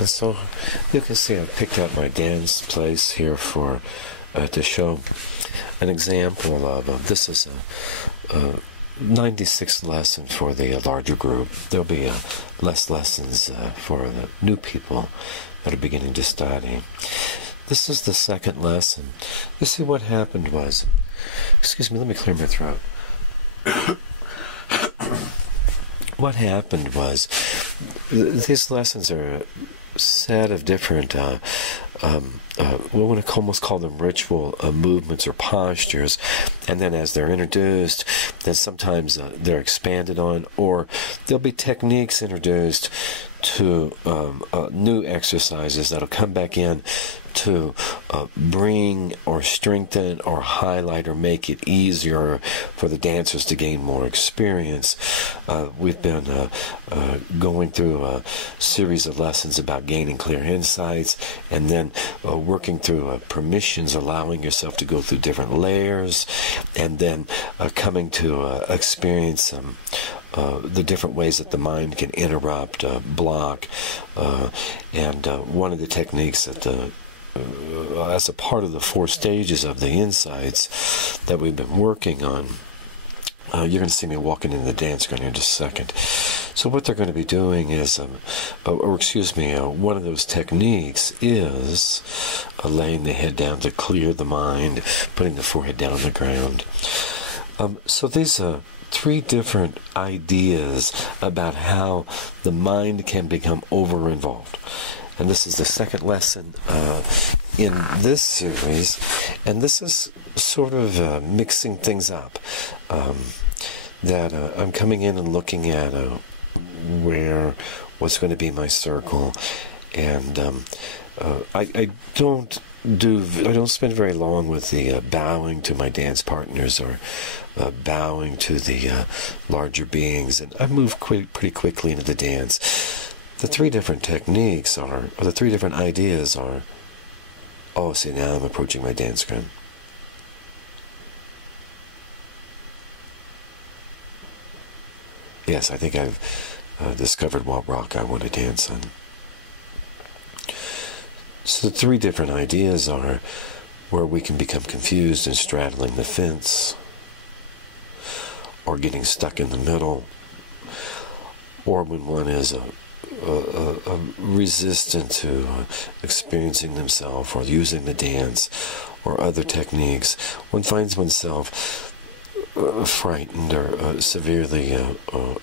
And so you can see I've picked out my dance place here for to show an example of this is a 96th lesson for the larger group. There'll be less lessons for the new people that are beginning to study. This is the second lesson. You see, what happened was, excuse me, let me clear my throat. What happened was, these lessons are a set of different, we want to almost call them ritual movements or postures, and then as they're introduced, then sometimes they're expanded on, or there'll be techniques introduced to new exercises that'll come back in to bring or strengthen or highlight or make it easier for the dancers to gain more experience. We've been going through a series of lessons about gaining clear insights, and then working through permissions, allowing yourself to go through different layers, and then coming to experience the different ways that the mind can interrupt, block, and one of the techniques that as a part of the 4 stages of the insights that we've been working on, you're going to see me walking in the dance ground here in just a second. So what they're going to be doing is, one of those techniques is laying the head down to clear the mind, putting the forehead down on the ground. So these 3 different ideas about how the mind can become over-involved. And this is the second lesson in this series, and this is sort of mixing things up. That I'm coming in and looking at what's going to be my circle, and I don't spend very long with the bowing to my dance partners or bowing to the larger beings, and I move pretty quickly into the dance. The 3 different techniques or the 3 different ideas are, oh, see, now I'm approaching my dance ground. Yes, I think I've discovered what rock I want to dance on. So the 3 different ideas are where we can become confused and straddling the fence, or getting stuck in the middle, or when one is resistant to experiencing themselves or using the dance or other techniques, one finds oneself frightened or severely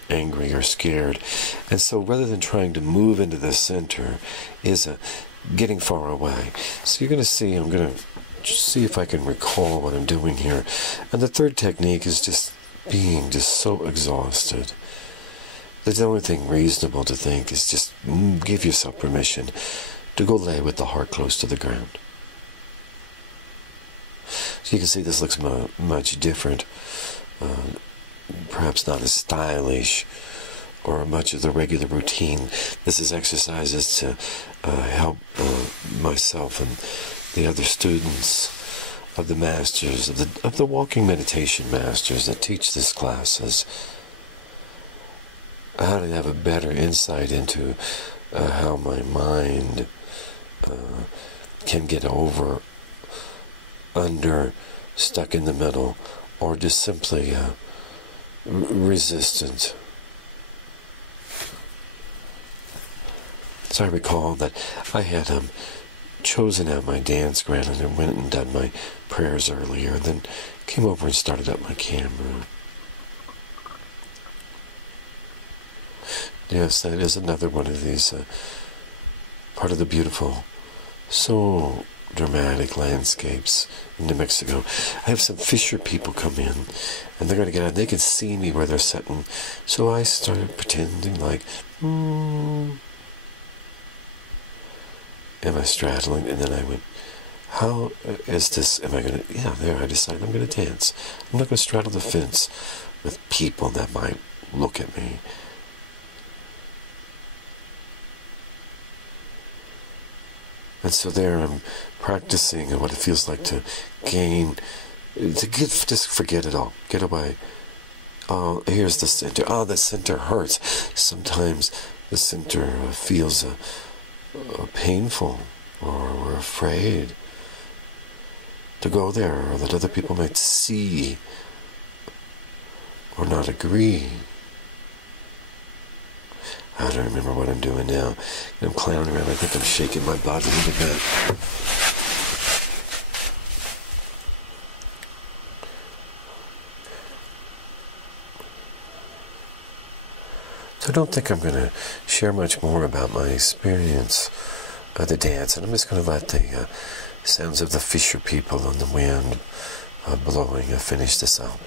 angry or scared. And so rather than trying to move into the center is getting far away. So you're going to see, I'm going to see if I can recall what I'm doing here. And the 3rd technique is just being so exhausted. The only thing reasonable to think is just give yourself permission to go lay with the heart close to the ground. So you can see this looks much different, perhaps not as stylish or much of the regular routine. This is exercises to help myself and the other students of the masters, of the walking meditation masters that teach this classes, how to have a better insight into how my mind can get over, under, stuck in the middle, or just simply resistant. So I recall that I had chosen out my dance ground, and then went and done my prayers earlier, and then came over and started up my camera. Yes, that is another one of these, part of the beautiful, so dramatic landscapes in New Mexico. I have some fisher people come in, and they're going to get out. They can see me where they're sitting. So I started pretending like, am I straddling? And then I went, how is this? Am I going to, yeah, there, I decided I'm going to dance. I'm not going to straddle the fence with people that might look at me. And so there I'm practicing what it feels like to just forget it all. Get away. Oh, here's the center. Oh, the center hurts. Sometimes the center feels painful, or we're afraid to go there, or that other people might see or not agree. I don't remember what I'm doing now. I'm clowning around. I think I'm shaking my butt a little bit. So I don't think I'm going to share much more about my experience of the dance. And I'm just going to let the sounds of the fisher people and the wind blowing finish this up.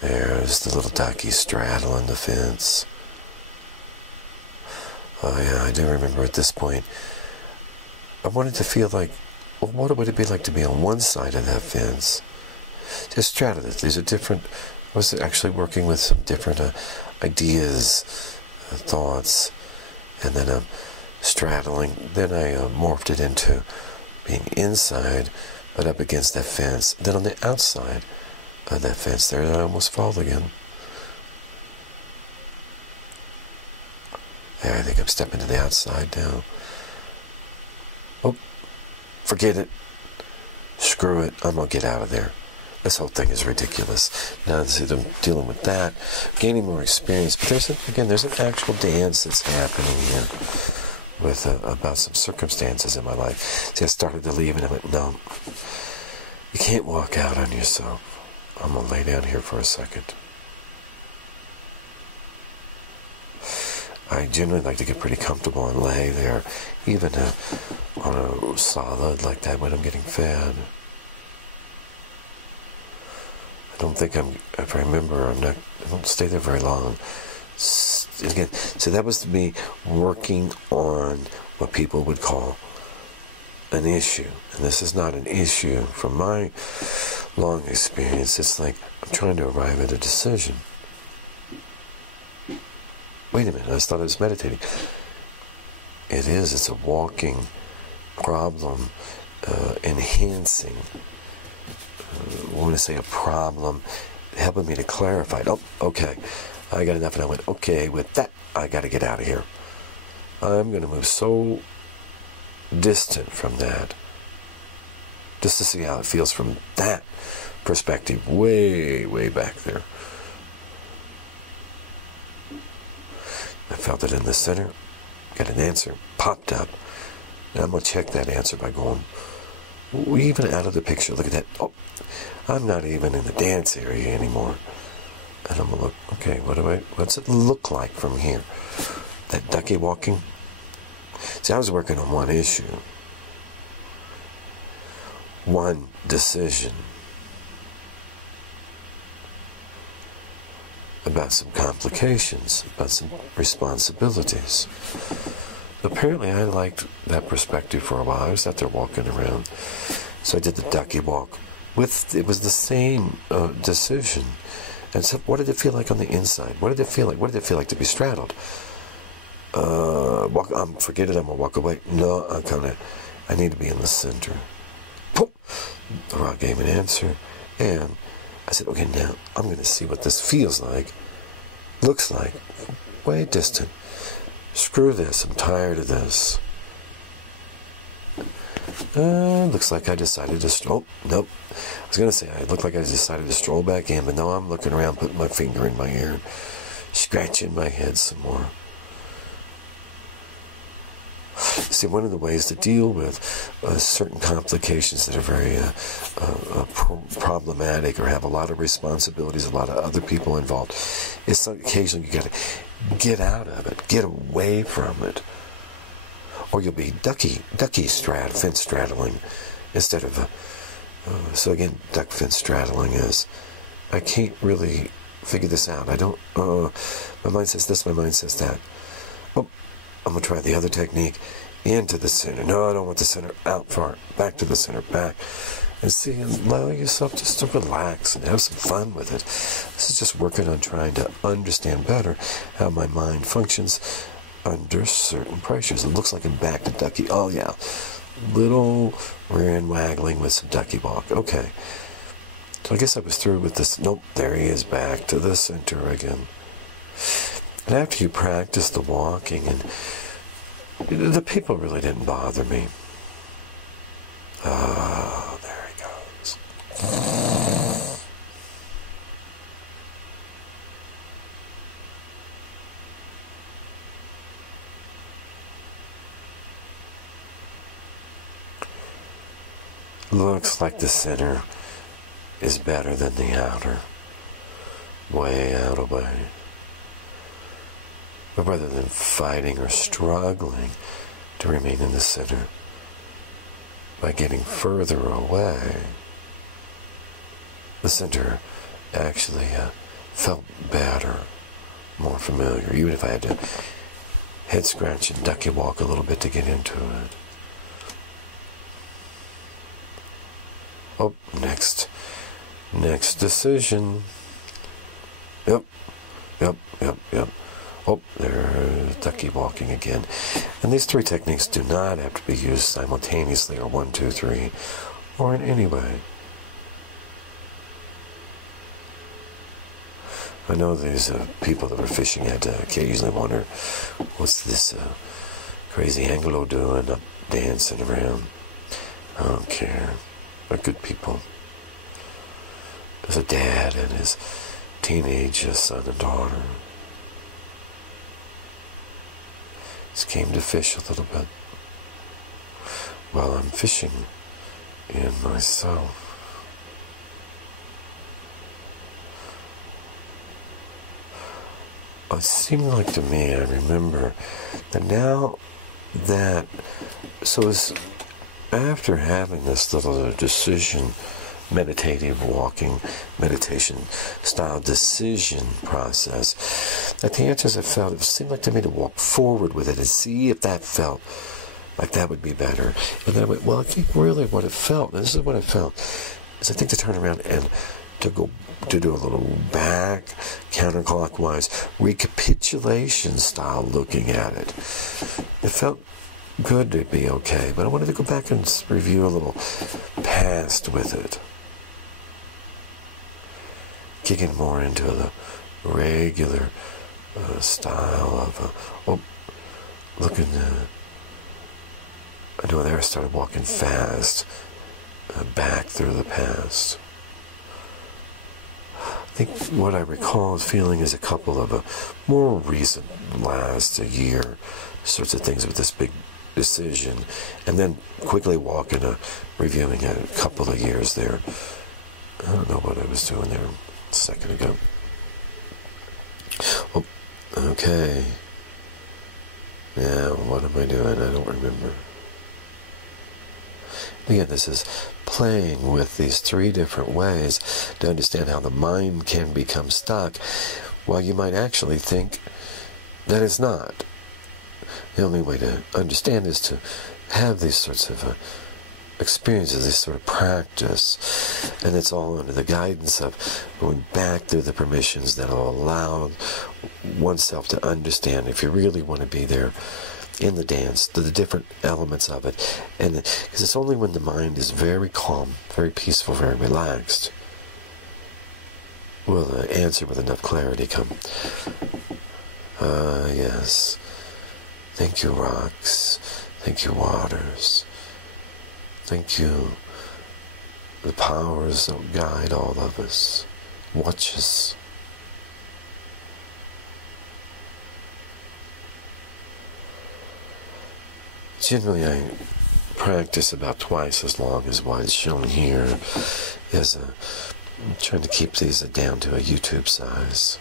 There's the little ducky straddling the fence. Oh yeah, I do remember at this point, I wanted to feel like, well, what would it be like to be on one side of that fence? Just straddle it. These are different, I was actually working with some different ideas, thoughts, and then straddling. Then I morphed it into being inside, but up against that fence. Then on the outside of that fence there, I almost fall again. There, I think I'm stepping to the outside now. Oh, forget it. Screw it. I'm going to get out of there. This whole thing is ridiculous. Now that I'm dealing with that, gaining more experience. But there's an actual dance that's happening here with about some circumstances in my life. See, I started to leave and I went, no, you can't walk out on yourself. I'm going to lay down here for a second. I generally like to get pretty comfortable and lay there, even on a solid like that when I'm getting fed. I don't think if I remember, I don't stay there very long. Again, so that was me working on what people would call an issue. And this is not an issue from my long experience. It's like I'm trying to arrive at a decision. Wait a minute, I just thought I was meditating. It's a walking problem, enhancing. I want to say a problem, helping me to clarify. Oh, okay, I got enough, and I went, okay, with that, I got to get out of here. I'm going to move so distant from that, just to see how it feels from that perspective, way, way back there. I felt it in the center, got an answer, popped up. Now I'm going to check that answer by going, even out of the picture, look at that. Oh, I'm not even in the dance area anymore. And I'm going to look, okay, what's it look like from here? That ducky walking? See, I was working on one issue, one decision, about some complications, about some responsibilities. Apparently I liked that perspective for a while. I was out there walking around. So I did the ducky walk. It was the same decision. And so what did it feel like on the inside? What did it feel like? What did it feel like to be straddled? Forget it, I'm going to walk away. No, I need to be in the center. Boom! The rock gave an answer. And I said, okay, now I'm going to see what this feels like, looks like, way distant. Screw this, I'm tired of this. Looks like I decided to stroll. Nope. I was going to say, I looked like I decided to stroll back in, but no, I'm looking around, putting my finger in my ear, scratching my head some more. See, one of the ways to deal with certain complications that are very problematic or have a lot of responsibilities, a lot of other people involved, is occasionally you got to get out of it, get away from it, or you'll be fence straddling instead of. So again, duck fence straddling is, I can't really figure this out. I don't. My mind says this, my mind says that. Oh, I'm gonna try the other technique. Into the center. No, I don't want the center. Out far. Back to the center. Back. And see, allow yourself just to relax and have some fun with it. This is just working on trying to understand better how my mind functions under certain pressures. It looks like I'm back to ducky. Oh, yeah. Little rear end waggling with some ducky walk. Okay. So I guess I was through with this. Nope, there he is, back to the center again. And after you practice the walking and The people really didn't bother me. Oh, there he goes. Looks like the center is better than the outer. Way out of way. But rather than fighting or struggling to remain in the center, by getting further away, the center actually felt better, more familiar, even if I had to head scratch and ducky walk a little bit to get into it. Oh, next decision. Yep. Oh, there's ducky walking again. And these three techniques do not have to be used simultaneously, or 1, 2, 3, or in any way. I know these people that were fishing had to occasionally wonder, what's this crazy Anglo doing up dancing around? I don't care. They're good people. There's a dad and his teenage son and daughter. Just came to fish a little bit while I'm fishing in myself. It seemed like to me, I remember, that now that, so as after having this little decision, meditative walking, meditation style decision process, that the answers I felt, it seemed like to me to walk forward with it and see if that felt like that would be better. And then I went, well, I think really what it felt, and this is what I felt, is I think to turn around and to go to do a little back, counterclockwise, recapitulation style looking at it. It felt good to be okay, but I wanted to go back and review a little past with it. Kicking more into the regular style of, looking, I know there I started walking fast, back through the past. I think what I recall feeling is a couple of more recent, last a year, sorts of things with this big decision, and then quickly walking, reviewing a couple of years there. I don't know what I was doing there a second ago. Oh, okay. Yeah, what am I doing? I don't remember. Again, this is playing with these three different ways to understand how the mind can become stuck, while you might actually think that it's not. The only way to understand is to have these sorts of experiences, this sort of practice, and it's all under the guidance of going back through the permissions that will allow oneself to understand, if you really want to be there in the dance, the different elements of it. And because it's only when the mind is very calm, very peaceful, very relaxed, will the answer with enough clarity come. Yes. Thank you, rocks. Thank you, waters. Thank you, the powers that guide all of us. Watch us. Generally, I practice about twice as long as what is shown here. I'm trying to keep these down to a YouTube size.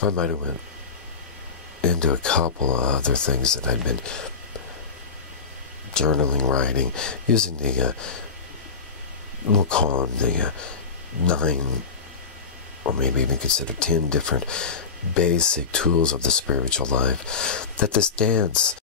I might have went into a couple of other things that I'd been journaling, writing, using the, we'll call them the 9, or maybe even consider 10 different basic tools of the spiritual life, that this dance